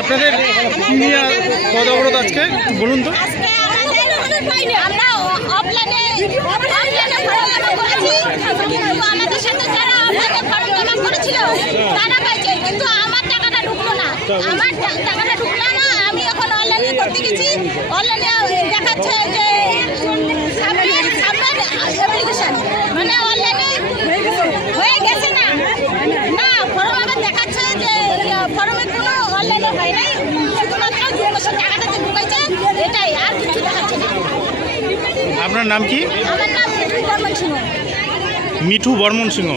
আপনাদের কত অবরোধ আজকে বলুন তো? আমাদের সাথে যারা ফর্ম জমা করেছিল তারা পাইছে, কিন্তু আমার টাকাটা ঢুকলো না। আমার টাকাটা ঢুকলো না। আমি এখন অনলাইনে করতে গেছি, অনলাইনে দেখাচ্ছে যে অ্যাপ্লিকেশন মানে অনলাইনে হয়ে গেছে না, ফর্ম আবার দেখাচ্ছে যে ফর্মে কোনো অনলাইনে হয় নাই, শুধুমাত্র 2 মাসের টাকাটা যে ঢুকাইছে এটাই, আর কিছু দেখাচ্ছে না। আপনার নাম কি? আমার নাম মিঠু বর্মন সিংহ। মিঠু বর্মন সিংহ।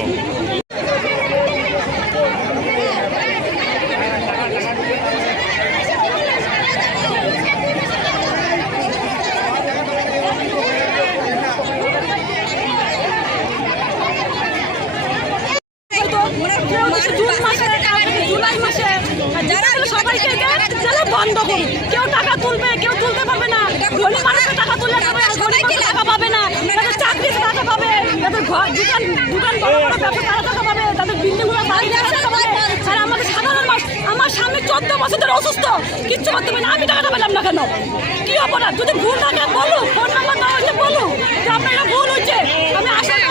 বন্ধ করুন, কেউ টাকা তুলবে, কেউ তুলতে পারবে না। ধনী মানুষের টাকা তুললে টাকা পাবে না, তাদের চাকরিতে টাকা পাবে, তাদের দোকান বড় বড় ব্যবসা তারা টাকা পাবে, তাদের বিল্ডিংগুলো বাড়ি টাকা পাবে। আর আমাদের সাধারণ মানুষ, আমার স্বামী 14 বছর ধরে অসুস্থ, কিচ্ছু করতে পারে না, আমি টাকাটা পেলাম না কেন? কি অপরাধ? যদি ভুল থাকে বলো, ফোন নাম্বার দেওয়া হয়েছে বলো যে আপনার এটা ভুল হয়েছে, আমি আসলে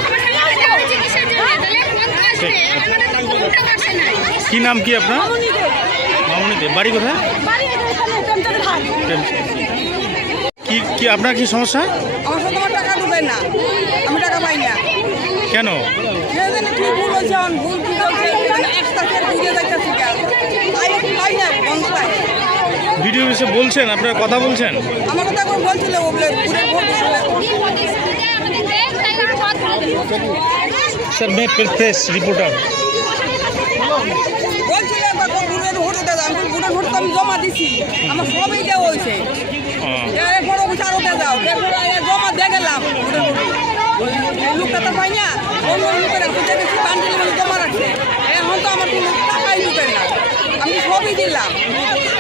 কি নাম কি আপনার? মামনি দে। বাড়ি কোথায়? কি আপনার কি সমস্যা? আমার সাথে আমার টাকা ঢুকে না, আমি টাকা পাই না। কেন? কি ভুল হয়েছে, ভুল কি হয়েছে, ভিডিও এসে বলছেন, আপনারা কথা বলছেন? আমার কথা এখন বলছিল স্যার मैं प्रेस रिपोर्टर বলছিল ভোট দাদা, আমি ভোটের ভোট তো আমি জমা দিছি, আমার সবই দেওয়া হয়েছে। বড় অফিস আরো যাও, জমা দিয়ে গেলাম লোকটা তো পাই না, অন্য লোকের বান্ডিল জমা রাখছে। এখন তো আমার কোনো টাকাই ঢুকে না, আমি সবই দিলাম।